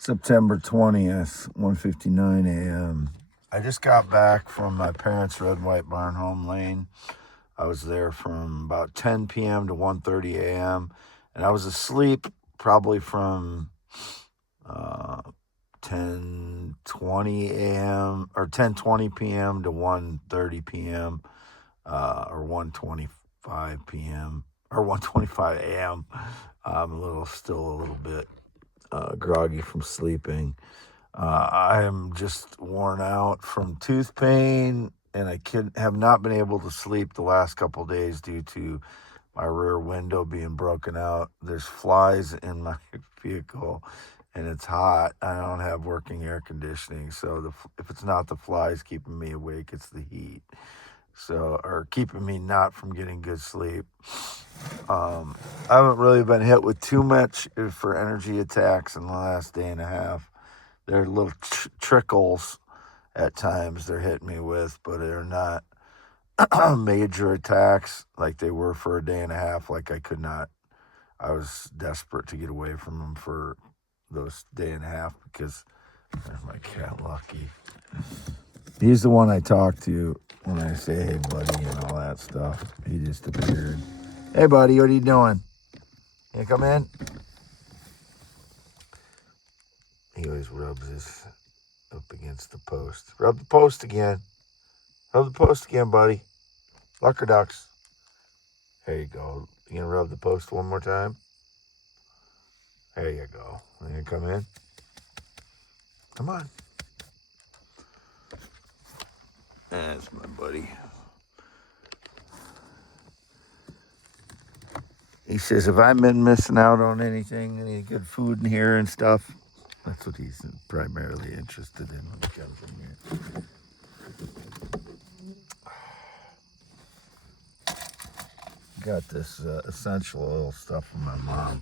September 20th, 1:59 a.m. I just got back from my parents' red white barn home lane. I was there from about 10 p.m. to 1:30 a.m. and I was asleep probably from 10:20 a.m. or 10:20 p.m. to 1:30 p.m. Or 1:25 p.m. or 1:25 a.m. I'm still a little bit groggy from sleeping. I am just worn out from tooth pain, and I have not been able to sleep the last couple of days due to my rear window being broken out. There's flies in my vehicle, and it's hot. I don't have working air conditioning, so if it's not the flies keeping me awake, it's the heat. Or keeping me not from getting good sleep. I haven't really been hit with too much for energy attacks in the last day and a half. They're little trickles at times they're hitting me with, but they're not major attacks like they were for a day and a half. I was desperate to get away from them for those day and a half because there's my cat Lucky. He's the one I talk to when I say, hey, buddy, and all that stuff. He just appeared. Hey, buddy, what are you doing? You come in? He always rubs his up against the post. Rub the post again. Rub the post again, buddy. Lucker ducks. There you go. You gonna rub the post one more time? There you go. You gonna come in? Come on. That's my buddy. He says, have I been missing out on anything, any good food in here and stuff? That's what he's primarily interested in when he comes in here. Got this essential oil stuff from my mom.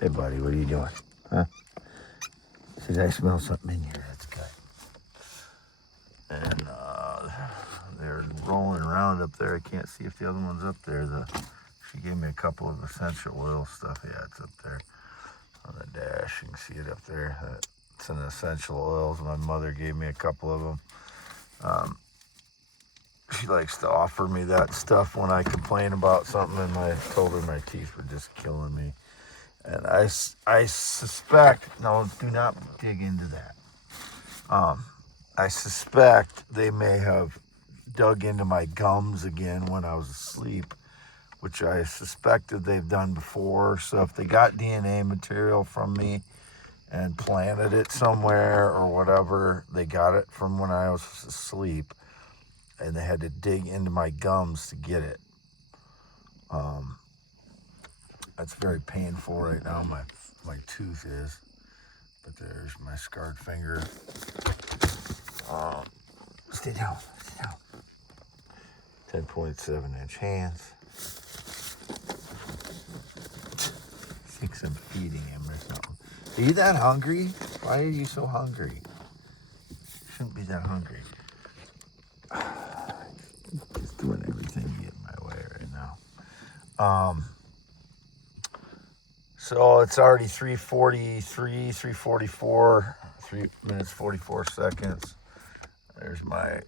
Hey, buddy, what are you doing? Huh? Says, I smell something in here. That's good. And they're rolling around up there. I can't see if the other one's up there. She gave me a couple of essential oil stuff. Yeah, it's up there on the dash. You can see it up there. It's an essential oils. My mother gave me a couple of them. She likes to offer me that stuff when I complain about something, and I told her my teeth were just killing me. And I suspect, no, do not dig into that. I suspect they may have dug into my gums again when I was asleep, which I suspected they've done before. So if they got DNA material from me and planted it somewhere or whatever, they got it from when I was asleep, and they had to dig into my gums to get it. That's very painful right now, my tooth is. But there's my scarred finger. Stay down. 10.7-inch hands. Thinks I'm feeding him or something. Are you that hungry? Why are you so hungry? Shouldn't be that hungry. Just doing everything to get in my way right now. So it's already 3:43, 3:44, 3 minutes 44 seconds. There's my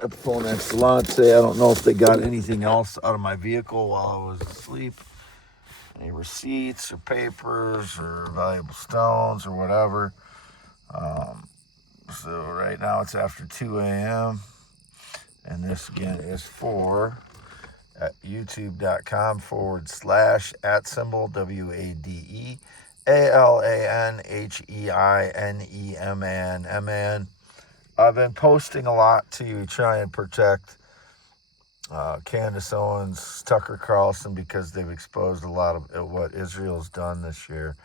Epiphone Excellence. I don't know if they got anything else out of my vehicle while I was asleep. Any receipts or papers or valuable stones or whatever. So right now it's after 2 a.m. And this again is for at youtube.com /WADEALANHEINEMAN. I've been posting a lot to try and protect Candace Owens, Tucker Carlson, because they've exposed a lot of what Israel's done this year.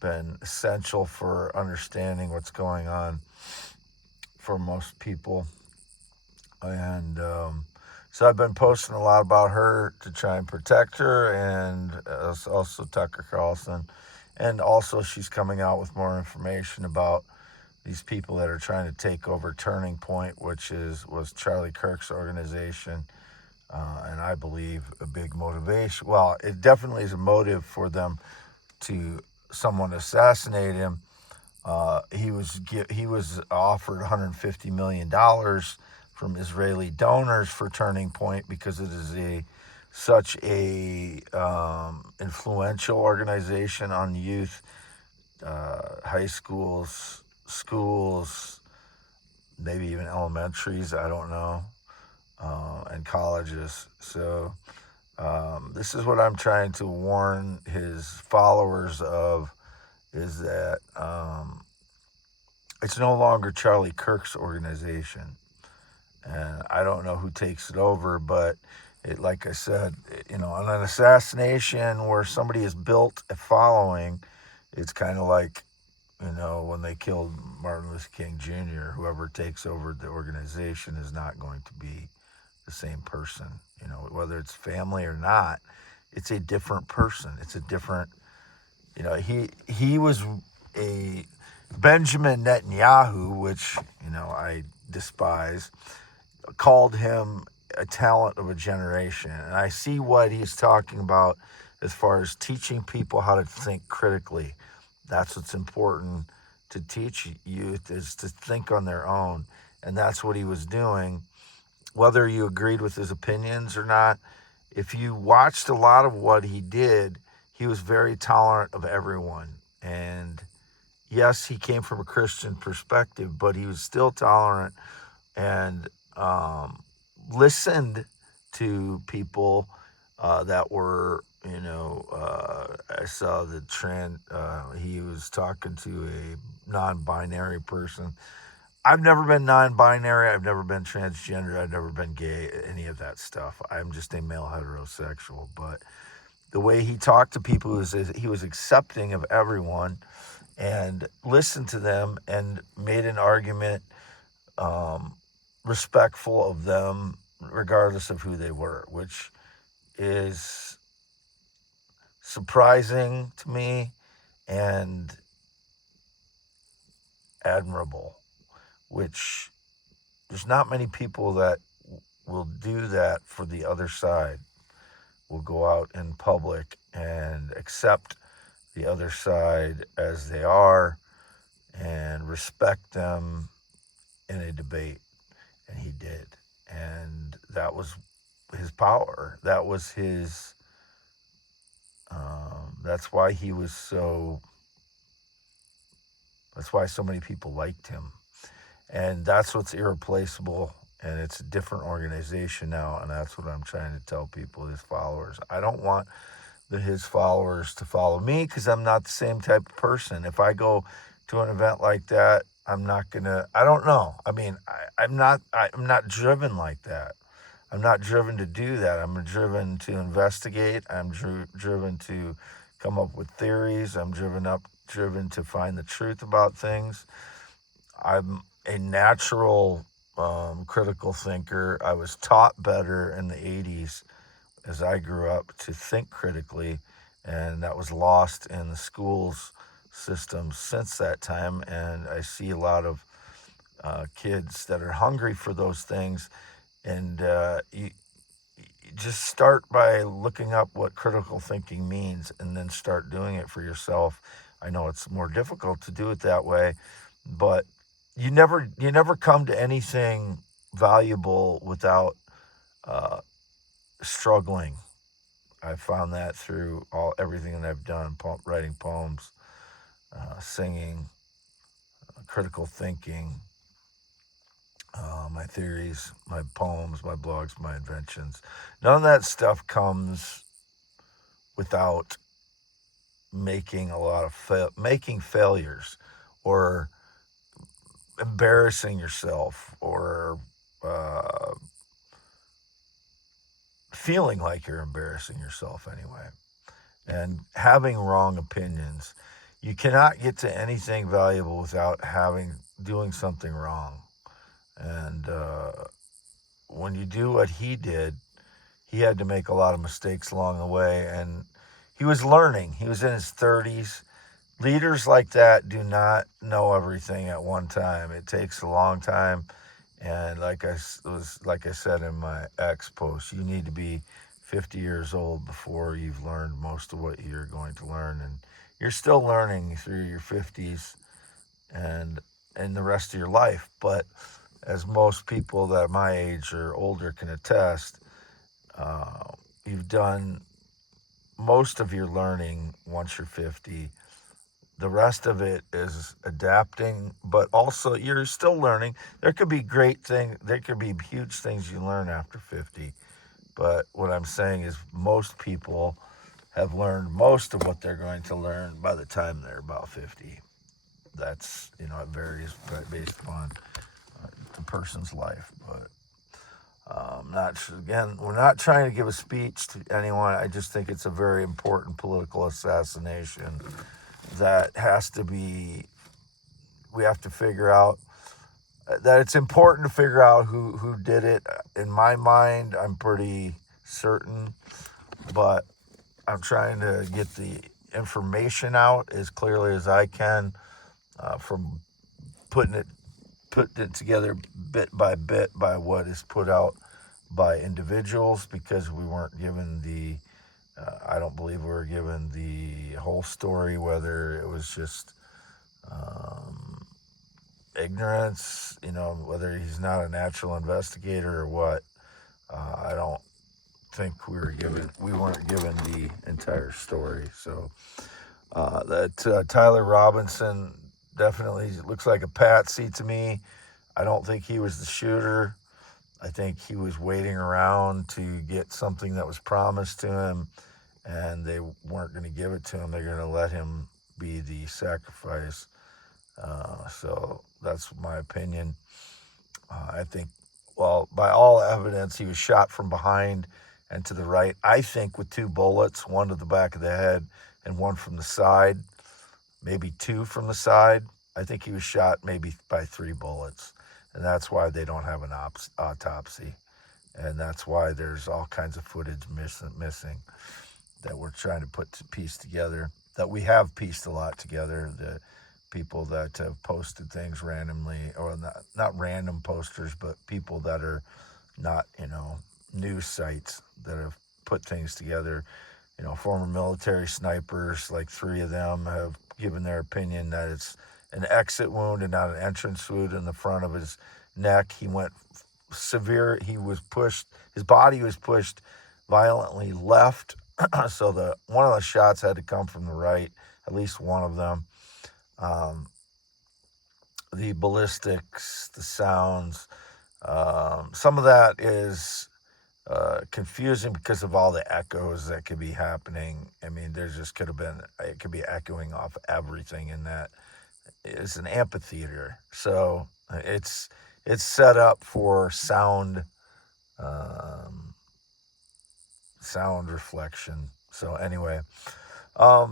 Been essential for understanding what's going on for most people. And so I've been posting a lot about her to try and protect her, and also Tucker Carlson. And also she's coming out with more information about these people that are trying to take over Turning Point, which was Charlie Kirk's organization. And I believe a big motivation. Well, it definitely is a motive for them to someone assassinate him. He was offered $150 million from Israeli donors for Turning Point because it is such a influential organization on youth, high schools, maybe even elementaries. I don't know, and colleges. So this is what I'm trying to warn his followers of: is that it's no longer Charlie Kirk's organization. And I don't know who takes it over, but like I said, on an assassination where somebody has built a following, it's kind of like, when they killed Martin Luther King Jr., whoever takes over the organization is not going to be the same person. Whether it's family or not, it's a different person. It's a different, he was a Benjamin Netanyahu, which, I despise, called him a talent of a generation. And I see what he's talking about as far as teaching people how to think critically. That's what's important to teach youth, is to think on their own. And that's what he was doing, whether you agreed with his opinions or not. If you watched a lot of what he did, he was very tolerant of everyone. And yes, he came from a Christian perspective, but he was still tolerant and listened to people that were, I saw he was talking to a non-binary person. I've never been non-binary. I've never been transgender. I've never been gay, any of that stuff. I'm just a male heterosexual. But the way he talked to people he was accepting of everyone and listened to them and made an argument respectful of them regardless of who they were, which is surprising to me and admirable, which there's not many people that will do that for the other side, will go out in public and accept the other side as they are and respect them in a debate. And he did. And that was his power. That was his, that's why he was that's why so many people liked him. And that's what's irreplaceable. And it's a different organization now. And that's what I'm trying to tell people, his followers. I don't want his followers to follow me because I'm not the same type of person. If I go to an event like that, I'm not gonna, I don't know. I mean, I'm not driven like that. I'm not driven to do that. I'm driven to investigate. I'm driven to come up with theories. I'm driven to find the truth about things. I'm a natural critical thinker. I was taught better in the 80s as I grew up to think critically, and that was lost in the schools system since that time. And I see a lot of kids that are hungry for those things, and you just start by looking up what critical thinking means and then start doing it for yourself. I know it's more difficult to do it that way, but you never come to anything valuable without struggling. I found that through everything that I've done: writing poems, singing, critical thinking, my theories, my poems, my blogs, my inventions. None of that stuff comes without making a lot of making failures, or embarrassing yourself, or feeling like you're embarrassing yourself anyway, and having wrong opinions. You cannot get to anything valuable without doing something wrong. And when you do what he did, he had to make a lot of mistakes along the way, and he was learning. He was in his 30s. Leaders like that do not know everything at one time. It takes a long time. And like I said in my X post, you need to be 50 years old before you've learned most of what you're going to learn. And you're still learning through your 50s. and the rest of your life. But as most people that are my age or older can attest, you've done most of your learning once you're 50. The rest of it is adapting, but also you're still learning. There could be great things, there could be huge things you learn after 50. But what I'm saying is most people have learned most of what they're going to learn by the time they're about 50. That's, it varies based upon the person's life. But again, we're not trying to give a speech to anyone. I just think it's a very important political assassination that has to be, we have to figure out that it's important to figure out who did it. In my mind, I'm pretty certain, but I'm trying to get the information out as clearly as I can from putting it together bit by what is put out by individuals, because we weren't given the I don't believe we were given the whole story, whether it was just ignorance, whether he's not a natural investigator or what. I don't think we weren't given the entire story. So that Tyler Robinson definitely looks like a patsy to me. I don't think he was the shooter. I think he was waiting around to get something that was promised to him, and they weren't going to give it to him. They're going to let him be the sacrifice. So that's my opinion. I think, well, by all evidence, he was shot from behind and to the right. I think with 2 bullets, one to the back of the head and one from the side, maybe 2 from the side. I think he was shot maybe by 3 bullets. And that's why they don't have an autopsy. And that's why there's all kinds of footage missing that we're trying to piece together, that we have pieced a lot together. The people that have posted things randomly, or not random posters, but people that are not, news sites that have put things together. Former military snipers, like 3 of them, have given their opinion that it's an exit wound and not an entrance wound in the front of his neck. He went severe. His body was pushed violently left. So one of the shots had to come from the right, at least one of them. The ballistics, the sounds, some of that is confusing because of all the echoes that could be happening. I mean, it could be echoing off everything in that. It's an amphitheater, so it's set up for sound reflection. So anyway,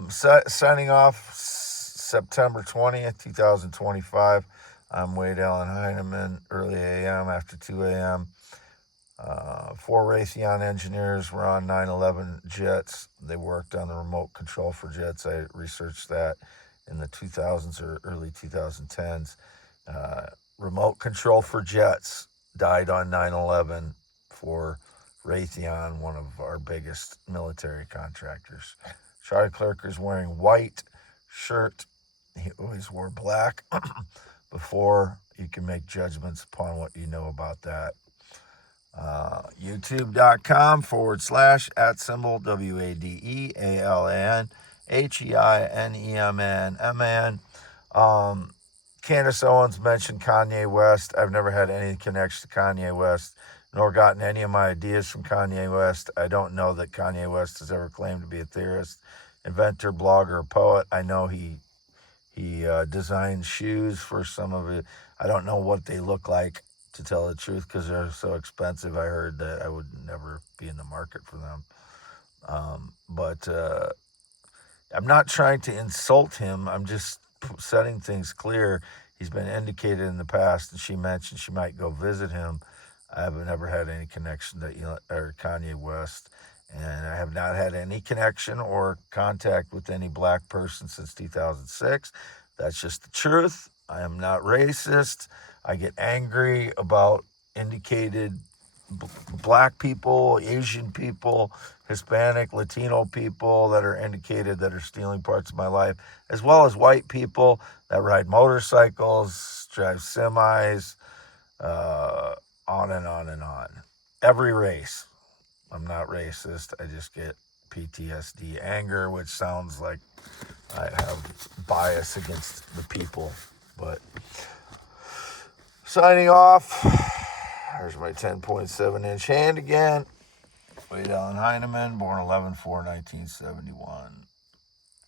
signing off September 20th, 2025. I'm Wade Allen Heineman, early AM after 2 a.m. 4 Raytheon engineers were on 9/11 jets. They worked on the remote control for jets. I researched that in the 2000s or early 2010s. Remote control for jets died on 9/11 for Raytheon, one of our biggest military contractors. Charlie Kirk is wearing white shirt. He always wore black. Before you can make judgments upon what you know about that. YouTube.com/@symbol WADEALANHEINEMN. Candace Owens mentioned Kanye West. I've never had any connection to Kanye West, nor gotten any of my ideas from Kanye West. I don't know that Kanye West has ever claimed to be a theorist, inventor, blogger, or poet. I know he designs shoes for some of it. I don't know what they look like, to tell the truth, because they're so expensive. I heard that I would never be in the market for them. But I'm not trying to insult him. I'm just setting things clear. He's been indicated in the past, and she mentioned she might go visit him. I have never had any connection to Kanye West, and I have not had any connection or contact with any black person since 2006. That's just the truth. I am not racist. I get angry about indicated black people, Asian people, Hispanic, Latino people that are indicated that are stealing parts of my life, as well as white people that ride motorcycles, drive semis, on and on and on. Every race. I'm not racist. I just get PTSD, anger, which sounds like I have bias against the people. But signing off. There's my 10.7-inch hand again. Wade Allen Heineman, born 11/4/1971.